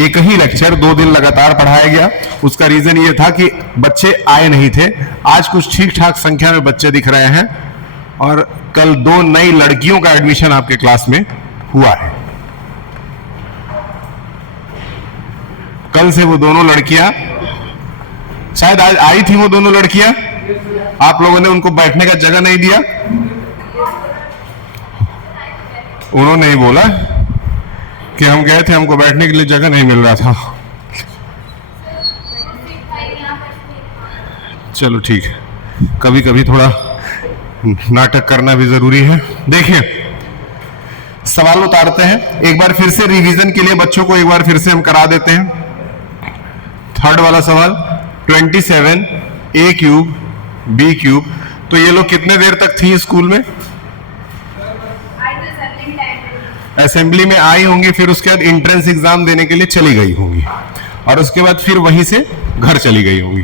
एक ही लेक्चर 2 दिन लगातार पढ़ाया गया। उसका रीजन ये था कि बच्चे आए नहीं थे। आज कुछ ठीक ठाक संख्या में बच्चे दिख रहे हैं और कल 2 नई लड़कियों का एडमिशन आपके क्लास में हुआ है। कल से वो दोनों लड़कियां, शायद आज आई थी वो दोनों लड़कियां, आप लोगों ने उनको बैठने का जगह नहीं दिया। उन्होंने ही बोला कि हम गए थे, हमको बैठने के लिए जगह नहीं मिल रहा था। चलो ठीक है, कभी कभी थोड़ा नाटक करना भी जरूरी है। देखिए सवाल उतारते हैं, एक बार फिर से रिवीजन के लिए बच्चों को एक बार फिर से हम करा देते हैं। थर्ड वाला सवाल 27 a क्यूब b क्यूब, तो ये लोग कितने देर तक थी स्कूल में? असेंबली में आई होंगी, फिर उसके बाद एंट्रेंस एग्जाम देने के लिए चली गई होंगी और उसके बाद फिर वहीं से घर चली गई होंगी।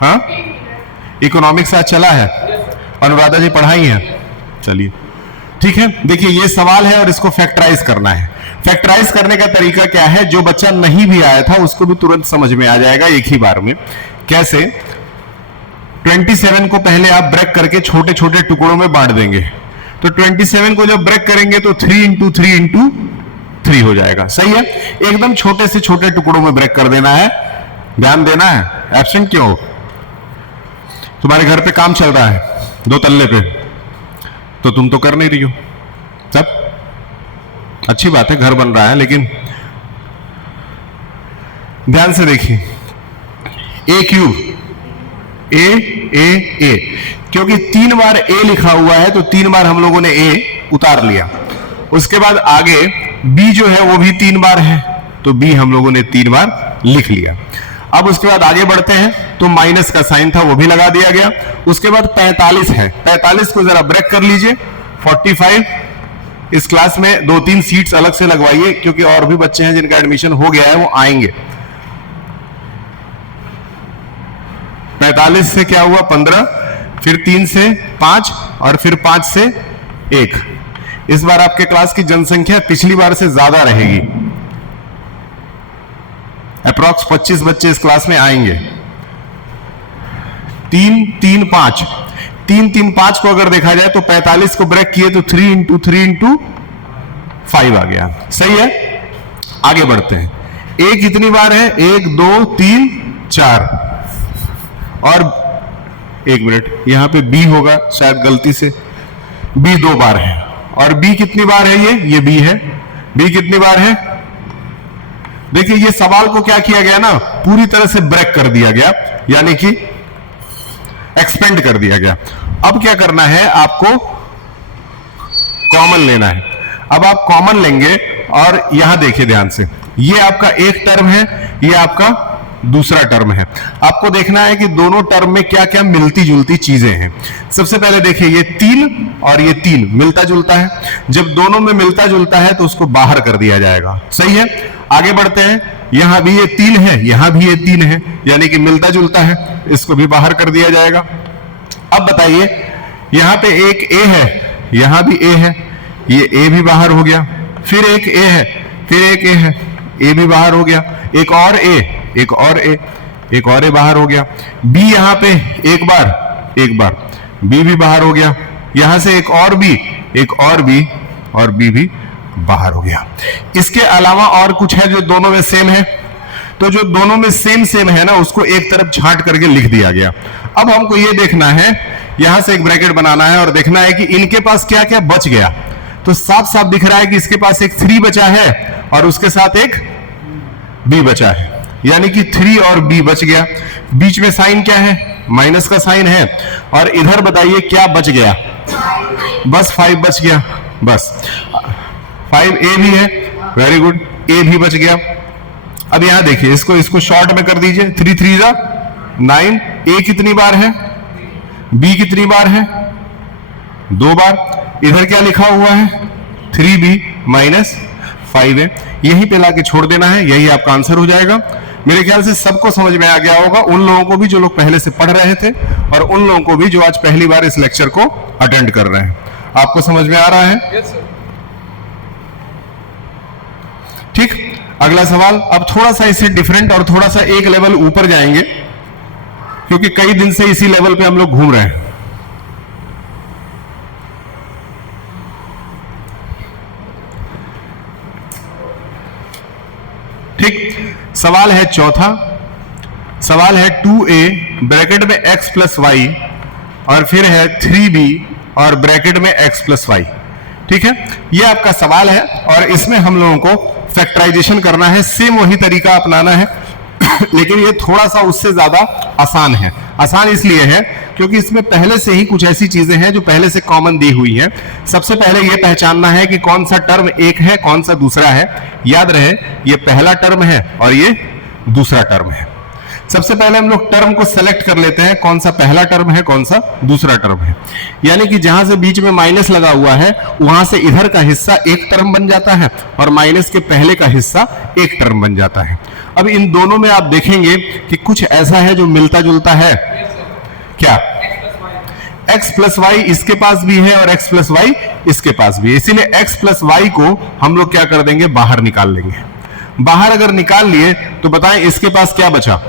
हाँ, इकोनॉमिक्स आज चला है, अनुराधा जी पढ़ाई है। चलिए ठीक है, देखिए ये सवाल है और इसको फैक्टराइज करना है। फैक्टराइज करने का तरीका क्या है, जो बच्चा नहीं भी आया था उसको भी तुरंत समझ में आ जाएगा एक ही बार में। कैसे? 27 को पहले आप ब्रेक करके छोटे छोटे टुकड़ों में बांट देंगे, तो 27 को जब ब्रेक करेंगे तो 3 इंटू 3 इंटू 3 हो जाएगा। सही है, एकदम छोटे से छोटे टुकड़ों में ब्रेक कर देना है, ध्यान देना है। एब्सेंट क्यों? तुम्हारे घर पे काम चल रहा है 2 तल्ले पे, तो तुम तो कर नहीं रही हो। तब अच्छी बात है, घर बन रहा है, लेकिन ध्यान से देखिए, a क्यूब ए, क्योंकि 3 बार a लिखा हुआ है तो 3 बार हम लोगों ने a उतार लिया। उसके बाद आगे b जो है वो भी 3 बार है, तो b हम लोगों ने 3 बार लिख लिया। अब उसके बाद आगे बढ़ते हैं, तो माइनस का साइन था वो भी लगा दिया गया। उसके बाद 45 है, 45 को जरा ब्रेक कर लीजिए। 45, इस क्लास में 2-3 सीट्स अलग से लगवाइए, क्योंकि और भी बच्चे हैं जिनका एडमिशन हो गया है, वो आएंगे। 45 से क्या हुआ? 15, फिर 3 से 5 और फिर 5 से 1। इस बार आपके क्लास की जनसंख्या पिछली बार से ज्यादा रहेगी, अप्रॉक्स 25 बच्चे इस क्लास में आएंगे। 3, 3, 5, 3, 3, 5 को अगर देखा जाए तो 45 को ब्रेक किए तो 3 इंटू 3 इंटू 5 आ गया। सही है, आगे बढ़ते हैं। a कितनी बार है? 1, 2, 3, 4 और 1 मिनट, यहां पे b होगा शायद गलती से, b 2 बार है। और b कितनी बार है? ये b है। b कितनी बार है? देखिए ये सवाल को क्या किया गया ना, पूरी तरह से ब्रेक कर दिया गया, यानी कि एक्सपेंड कर दिया गया। अब क्या करना है, आपको कॉमन लेना है। अब आप कॉमन लेंगे और यहां देखिए ध्यान से, ये आपका एक टर्म है, ये आपका दूसरा टर्म है। आपको देखना है कि दोनों टर्म में क्या क्या मिलती जुलती चीजें हैं। सबसे पहले देखिए, ये 3 और ये 3 मिलता जुलता है। जब दोनों में मिलता जुलता है तो उसको बाहर कर दिया जाएगा। सही है, आगे बढ़ते हैं। यहां भी ये 3 है, यहां भी ये 3 है, यानी कि मिलता जुलता है, इसको भी बाहर कर दिया जाएगा। अब बताइए, यहां पे एक a है, यहां भी a है, ये a भी बाहर हो गया। फिर एक a है, फिर एक a है, a भी बाहर हो गया। एक और a, एक और a, एक और a बाहर हो गया। b यहां पे एक बार b भी बाहर हो गया। यहां से एक और b, एक और b, और b भी बाहर हो गया। इसके अलावा और कुछ है जो दोनों में सेम है, तो जो दोनों में सेम है ना, उसको एक तरफ छांट करके लिख दिया गया। अब हमको ये देखना है, यहां से एक ब्रैकेट बनाना है और देखना है कि इनके पास क्या क्या बच गया। तो साफ साफ दिख रहा है कि इसके पास एक 3 बचा है और उसके साथ एक b बचा है, यानी कि 3 और b बच गया। बीच में साइन क्या है? माइनस का साइन है। और इधर बताइए क्या बच गया? बस 5 बच गया, बस 5a भी है, वेरी गुड, a भी बच गया। अब यहां देखिए, इसको शॉर्ट में कर दीजिए, 3 3 9। a कितनी बार है? b कितनी बार है? 2 बार। इधर क्या लिखा हुआ है? 3b माइनस 5 है। यहीं पे लाके छोड़ देना है, यही आपका आंसर हो जाएगा। मेरे ख्याल से सबको समझ में आ गया होगा, उन लोगों को भी जो लोग पहले से पढ़ रहे थे और उन लोगों को भी जो आज पहली बार इस लेक्चर को अटेंड कर रहे हैं। आपको समझ में आ रहा है? Yes, sir. ठीक, अगला सवाल अब थोड़ा सा इससे डिफरेंट और थोड़ा सा एक लेवल ऊपर जाएंगे, क्योंकि कई दिन से इसी लेवल पे हम लोग घूम रहे हैं। ठीक, सवाल है चौथा। सवाल है 2a ब्रैकेट में x प्लस वाई और फिर है 3b और ब्रैकेट में x प्लस वाई। ठीक है, ये आपका सवाल है और इसमें हम लोगों को फैक्टराइजेशन करना है, सेम वही तरीका अपनाना है लेकिन ये थोड़ा सा उससे ज्यादा आसान है। आसान इसलिए है क्योंकि इसमें पहले से ही कुछ ऐसी चीजें हैं जो पहले से कॉमन दी हुई है। सबसे पहले ये पहचानना है कि कौन सा टर्म एक है, कौन सा दूसरा है। याद रहे ये पहला टर्म है और ये दूसरा टर्म है। सबसे पहले हम लोग टर्म को सेलेक्ट कर लेते हैं, कौन सा पहला टर्म है, कौन सा दूसरा टर्म है। यानी कि जहां से बीच में माइनस लगा हुआ है वहां से इधर का हिस्सा एक टर्म बन जाता है और माइनस के पहले का हिस्सा एक टर्म बन जाता है। अब इन दोनों में आप देखेंगे कि कुछ ऐसा है जो मिलता जुलता है। क्या? x प्लस वाई इसके पास भी है और x प्लस वाई इसके पास भी है, इसीलिए x प्लस वाई को हम लोग क्या कर देंगे, बाहर निकाल लेंगे। बाहर अगर निकाल लिए तो बताएं इसके पास क्या बचा,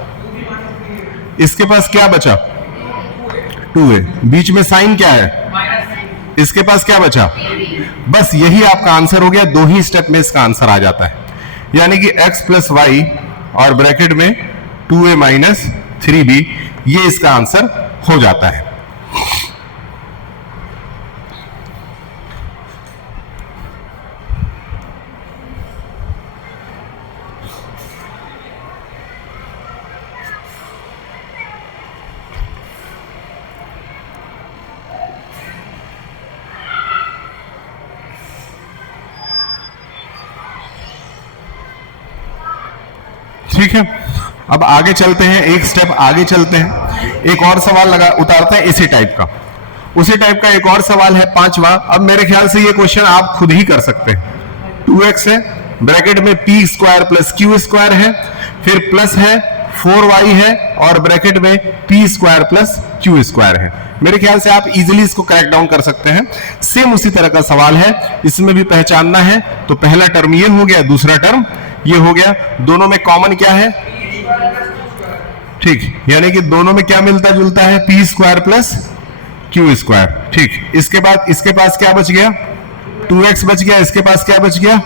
इसके पास क्या बचा, 2a। बीच में साइन क्या है, इसके पास क्या बचा, बस यही आपका आंसर हो गया। दो ही स्टेप में इसका आंसर आ जाता है, यानी कि x प्लस वाई और ब्रैकेट में 2a माइनस 3b, ये इसका आंसर हो जाता है। ठीक है, अब आगे चलते हैं, एक स्टेप आगे चलते हैं, एक और सवाल उतारते हैं इसी टाइप का। उसी टाइप का एक और सवाल है पांचवा। अब मेरे ख्याल से ये क्वेश्चन आप खुद ही कर सकते हैं। 2x है, ब्रैकेट में p square plus q square है, फिर प्लस है 4y है और ब्रैकेट में p square plus q square है। मेरे ख्याल से आप इजीली इसको क्रैक डाउन कर सकते हैं। सेम उसी तरह का सवाल है, इसमें भी पहचानना है। तो पहला टर्म ये हो गया, दूसरा टर्म ये हो गया। दोनों में कॉमन क्या है, ठीक, यानी कि दोनों में क्या मिलता जुलता है, p square plus q square. ठीक, इसके बाद इसके पास क्या बच गया, 2x बच गया, इसके पास क्या बच गया,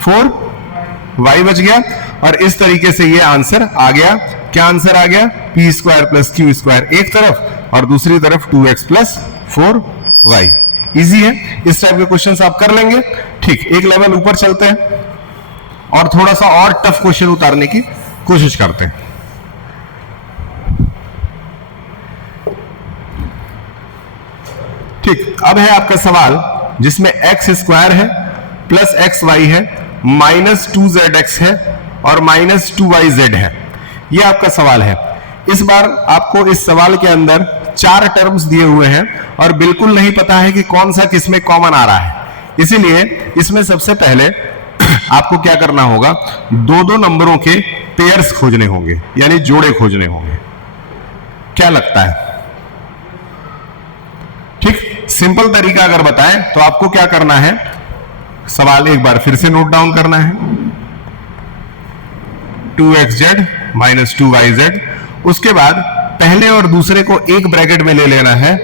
4y बच गया। और इस तरीके से ये आंसर आ गया। क्या आंसर आ गया, p square plus q square एक तरफ और दूसरी तरफ 2x प्लस 4y। इजी है, इस टाइप के क्वेश्चंस आप कर लेंगे। ठीक, एक लेवल ऊपर चलते हैं और थोड़ा सा और टफ क्वेश्चन उतारने की कोशिश करते हैं। ठीक, अब है आपका सवाल जिसमें x स्क्वायर है प्लस xy है माइनस 2zx है और माइनस 2yz है। यह आपका सवाल है। इस बार आपको इस सवाल के अंदर 4 टर्म्स दिए हुए हैं और बिल्कुल नहीं पता है कि कौन सा किसमें कॉमन आ रहा है। इसीलिए इसमें सबसे पहले आपको क्या करना होगा, दो नंबरों के पेयर्स खोजने होंगे, यानी जोड़े खोजने होंगे। क्या लगता है? ठीक, सिंपल तरीका अगर बताएं तो आपको क्या करना है, सवाल एक बार फिर से नोट डाउन करना है। 2xz माइनस 2yz, उसके बाद पहले और दूसरे को एक ब्रैकेट में ले लेना है।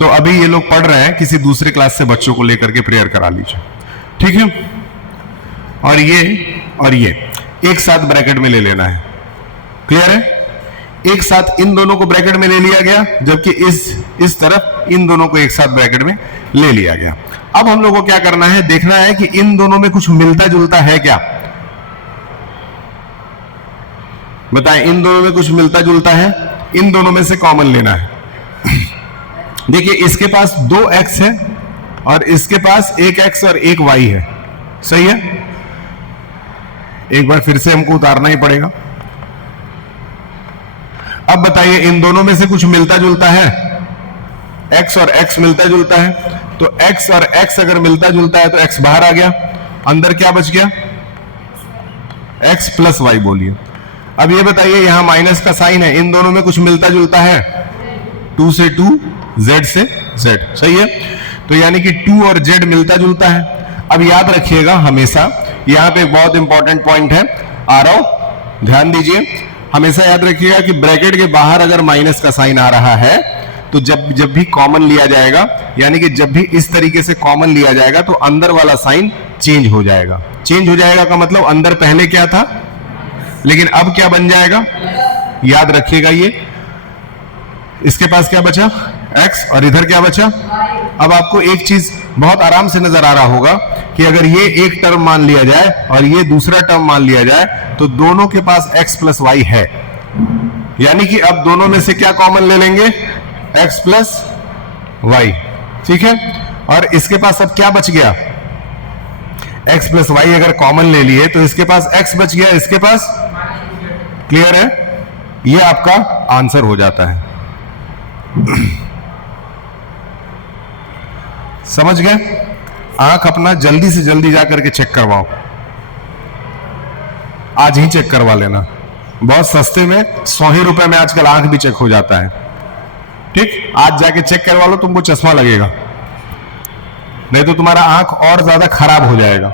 तो अभी ये लोग पढ़ रहे हैं, किसी दूसरे क्लास से बच्चों को लेकर के प्रेयर करा लीजिए। ठीक है, और ये एक साथ ब्रैकेट में ले लेना है। क्लियर है? एक साथ इन दोनों को ब्रैकेट में ले लिया गया, जबकि इस तरफ इन दोनों को एक साथ ब्रैकेट में ले लिया गया। अब हम लोग को क्या करना है, देखना है कि इन दोनों में कुछ मिलता जुलता है क्या। बताएं, इन दोनों में कुछ मिलता जुलता है? इन दोनों में से कॉमन लेना है। देखिए, इसके पास 2x है और इसके पास एक x और एक y है। सही है? एक बार फिर से हमको उतारना ही पड़ेगा। अब बताइए, इन दोनों में से कुछ मिलता जुलता है? x और x मिलता जुलता है, तो x और x अगर मिलता जुलता है तो x बाहर आ गया, अंदर क्या बच गया, x प्लस y। बोलिए अब ये बताइए, यहां माइनस का साइन है, इन दोनों में कुछ मिलता जुलता है? 2 से 2, z से z। सही है? तो यानी कि 2 और z मिलता जुलता है। अब याद रखिएगा हमेशा, यहां पे एक बहुत इंपॉर्टेंट पॉइंट है, आ रहा हूं, ध्यान दीजिए, हमेशा याद रखिएगा कि ब्रैकेट के बाहर अगर माइनस का साइन आ रहा है तो जब भी कॉमन लिया जाएगा, यानी कि जब भी इस तरीके से कॉमन लिया जाएगा तो अंदर वाला साइन चेंज हो जाएगा। चेंज हो जाएगा का मतलब अंदर पहले क्या था, लेकिन अब क्या बन जाएगा, याद रखिएगा ये, इसके पास क्या बचा x और इधर क्या बचा। अब आपको एक चीज बहुत आराम से नजर आ रहा होगा कि अगर ये एक टर्म मान लिया जाए और ये दूसरा टर्म मान लिया जाए तो दोनों के पास x प्लस वाई है, यानी कि अब दोनों में से क्या कॉमन ले लेंगे, x प्लस वाई, ठीक है। और इसके पास अब क्या बच गया, x प्लस वाई अगर कॉमन ले लिए तो इसके पास x बच गया, इसके पास, क्लियर है, ये आपका आंसर हो जाता है। समझ गए। आंख अपना जल्दी से जल्दी जाकर के चेक करवाओ, आज ही चेक करवा लेना, बहुत सस्ते में 100 ही रुपए में आजकल आंख भी चेक हो जाता है, ठीक। आज जाके चेक करवा लो, तुमको चश्मा लगेगा, नहीं तो तुम्हारा आंख और ज्यादा खराब हो जाएगा।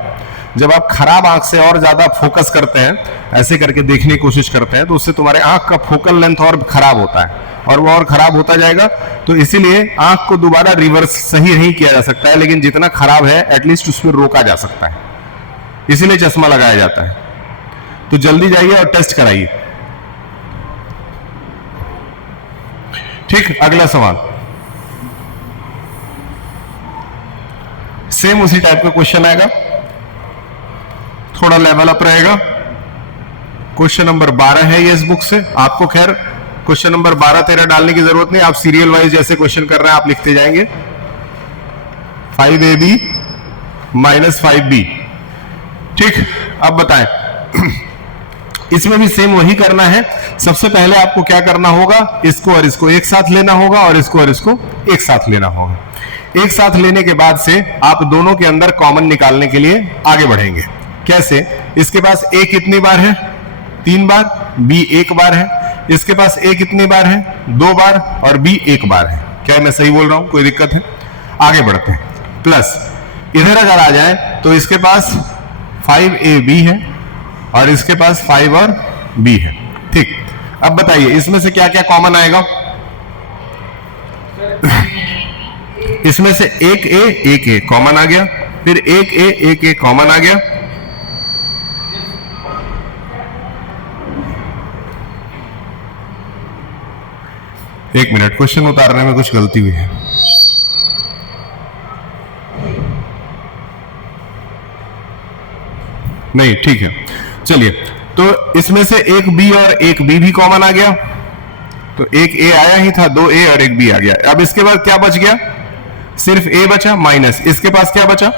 जब आप खराब आंख से और ज्यादा फोकस करते हैं, ऐसे करके देखने की कोशिश करते हैं, तो उससे तुम्हारे आंख का फोकल लेंथ और खराब होता है और वो और खराब होता जाएगा। तो इसीलिए आंख को दोबारा रिवर्स सही नहीं किया जा सकता है, लेकिन जितना खराब है एटलीस्ट उसमें रोका जा सकता है, इसीलिए चश्मा लगाया जाता है। तो जल्दी जाइए और टेस्ट कराइए, ठीक। अगला सवाल सेम उसी टाइप का क्वेश्चन आएगा, थोड़ा लेवल अप रहेगा। क्वेश्चन नंबर 12 है ये इस बुक से। आपको खैर क्वेश्चन नंबर 12-13 डालने की जरूरत नहीं, आप सीरियल वाइज जैसे क्वेश्चन कर रहे हैं आप लिखते जाएंगे। 5ab माइनस 5b, ठीक। अब बताएं, इसमें भी सेम वही करना है। सबसे पहले आपको क्या करना होगा, इसको और इसको एक साथ लेना होगा और इसको और इसको एक साथ लेना होगा। एक साथ लेने के बाद से आप दोनों के अंदर कॉमन निकालने के लिए आगे बढ़ेंगे। कैसे, इसके पास a कितनी बार है, 3 बार, b 1 बार है, इसके पास a कितनी बार है, 2 बार, और b 1 बार है। क्या मैं सही बोल रहा हूं, कोई दिक्कत है? आगे बढ़ते हैं। प्लस इधर अगर आ जाए तो इसके पास 5ab है और इसके पास 5 और b है, ठीक। अब बताइए इसमें से क्या क्या कॉमन आएगा, इसमें से एक a कॉमन आ गया, फिर एक a कॉमन आ गया, एक मिनट, क्वेश्चन उतारने में कुछ गलती हुई है। नहीं, ठीक है, चलिए। तो इसमें से एक b और एक b भी कॉमन आ गया, तो एक a आया ही था, 2 a और एक b आ गया। अब इसके बाद क्या बच गया, सिर्फ a बचा, माइनस इसके पास क्या बचा,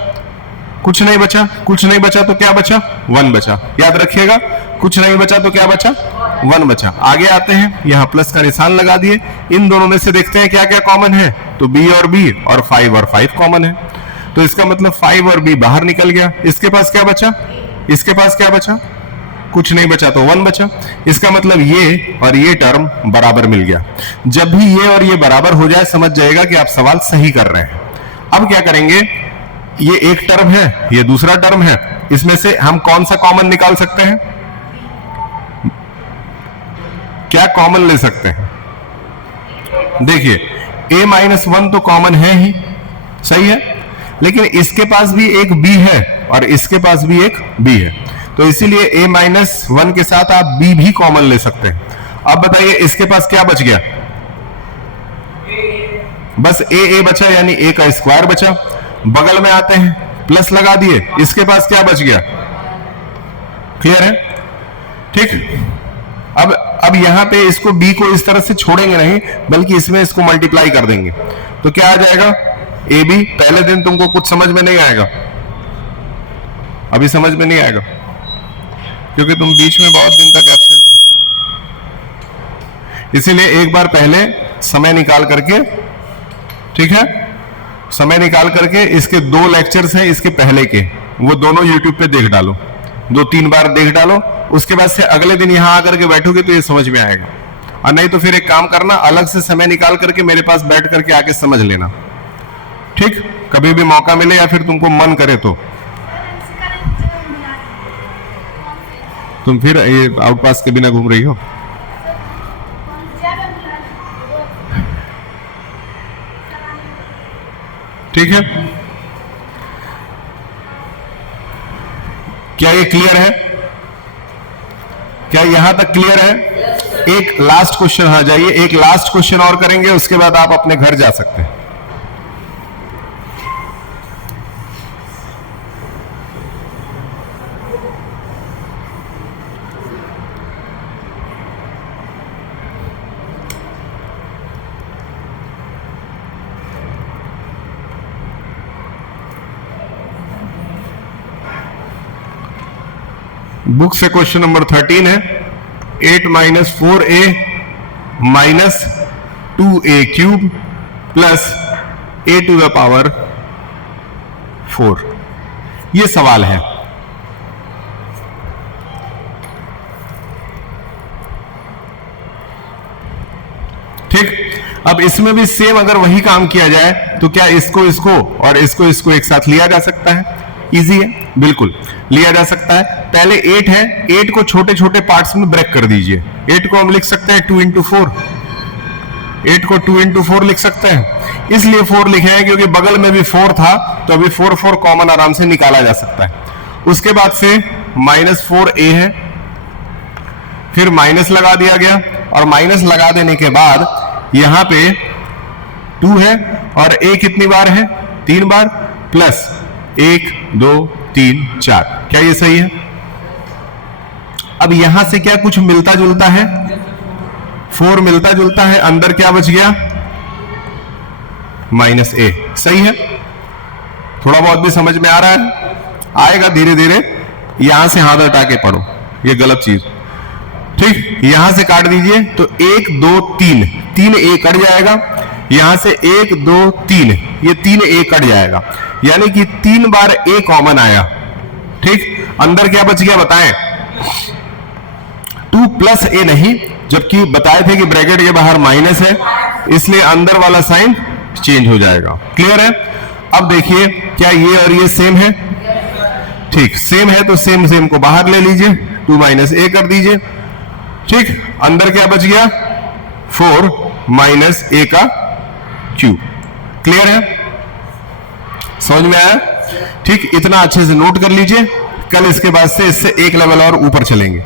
कुछ नहीं बचा, कुछ नहीं बचा तो क्या बचा, 1 बचा। याद रखिएगा, कुछ नहीं बचा तो क्या बचा, 1 बचा। आगे आते हैं, यहां प्लस का निशान लगा दिए। इन दोनों में से देखते हैं क्या क्या कॉमन है, तो b और b और 5 कॉमन है, तो इसका मतलब 5 और b बाहर निकल गया। इसके पास क्या बचा, इसके पास क्या बचा, कुछ नहीं बचा तो 1 बचा। इसका मतलब ये और ये टर्म बराबर मिल गया। जब भी ये और ये बराबर हो जाए समझ जाएगा कि आप सवाल सही कर रहे हैं। अब क्या करेंगे, ये एक टर्म है, ये दूसरा टर्म है, इसमें से हम कौन सा कॉमन निकाल सकते हैं, क्या कॉमन ले सकते हैं। देखिए a-1 तो कॉमन है ही, सही है, लेकिन इसके पास भी एक b है और इसके पास भी एक b है, तो इसीलिए a-1 के साथ आप b भी कॉमन ले सकते हैं। अब बताइए इसके पास क्या बच गया, बस a बचा, यानी a का स्क्वायर बचा। बगल में आते हैं, प्लस लगा दिए, इसके पास क्या बच गया, क्लियर है, ठीक। अब यहां पे इसको b को इस तरह से छोड़ेंगे नहीं, बल्कि इसमें इसको मल्टीप्लाई कर देंगे, तो क्या आ जाएगा, ab। पहले दिन तुमको कुछ समझ में नहीं आएगा, अभी समझ में नहीं आएगा क्योंकि तुम बीच में बहुत दिन तक एब्सेंट हो, इसीलिए एक बार पहले समय निकाल करके, ठीक है, समय निकाल करके इसके 2 लेक्चर्स हैं इसके पहले के, वो दोनों यूट्यूब पे देख डालो, 2-3 बार देख डालो। उसके बाद से अगले दिन यहां आकर के बैठोगे तो ये समझ में आएगा, और नहीं तो फिर एक काम करना, अलग से समय निकाल करके मेरे पास बैठ करके आके समझ लेना, ठीक। कभी भी मौका मिले या फिर तुमको मन करे तो, तुम फिर ये आउटपास के बिना घूम रही हो। ठीक है, क्या ये क्लियर है? क्या यहां तक क्लियर है? एक लास्ट क्वेश्चन, हाँ जाइए, एक लास्ट क्वेश्चन और करेंगे, उसके बाद आप अपने घर जा सकते हैं। बुक से क्वेश्चन नंबर 13 है, 8 minus 4a minus 2a cube plus a to the power 4, ये सवाल है। ठीक, अब इसमें भी सेम अगर वही काम किया जाए तो क्या इसको और इसको एक साथ लिया जा सकता है? इजी है, बिल्कुल लिया जा सकता है। पहले 8 है, 8 को छोटे छोटे पार्ट्स में ब्रेक कर दीजिए। 8 को हम लिख सकते हैं 2 इंटू 4, 8 को 2 इंटू 4 लिख सकते हैं। इसलिए 4 लिखे हैं क्योंकि बगल में भी 4 था, तो अभी 4 कॉमन आराम से निकाला जा सकता है। उसके बाद से माइनस 4a है, फिर माइनस लगा दिया गया, और माइनस लगा देने के बाद यहां पे 2 है और a कितनी बार है? 3 बार, प्लस 1 2 3 4। क्या ये सही है? अब यहां से क्या कुछ मिलता जुलता है? 4 मिलता जुलता है, अंदर क्या बच गया? Minus a। सही है? थोड़ा बहुत भी समझ में आ रहा है? आएगा धीरे धीरे। यहां से हाथ हटा के पढ़ो, ये गलत चीज। ठीक, यहां से काट दीजिए तो 1 2 3, 3a कट जाएगा। यहां से 1 2 3, ये 3a कट जाएगा, यानी कि 3 बार a कॉमन आया। ठीक, अंदर क्या बच गया बताएं? 2 प्लस a नहीं, जबकि बताए थे कि ब्रैकेट के बाहर माइनस है, इसलिए अंदर वाला साइन चेंज हो जाएगा। क्लियर है? अब देखिए, क्या ये और ये सेम है? ठीक, सेम है तो सेम को बाहर ले लीजिए, 2 माइनस a कर दीजिए। ठीक, अंदर क्या बच गया? 4 माइनस a का क्यूब। क्लियर है? समझ में आया? ठीक, इतना अच्छे से नोट कर लीजिए। कल इसके बाद से इससे एक लेवल और ऊपर चलेंगे।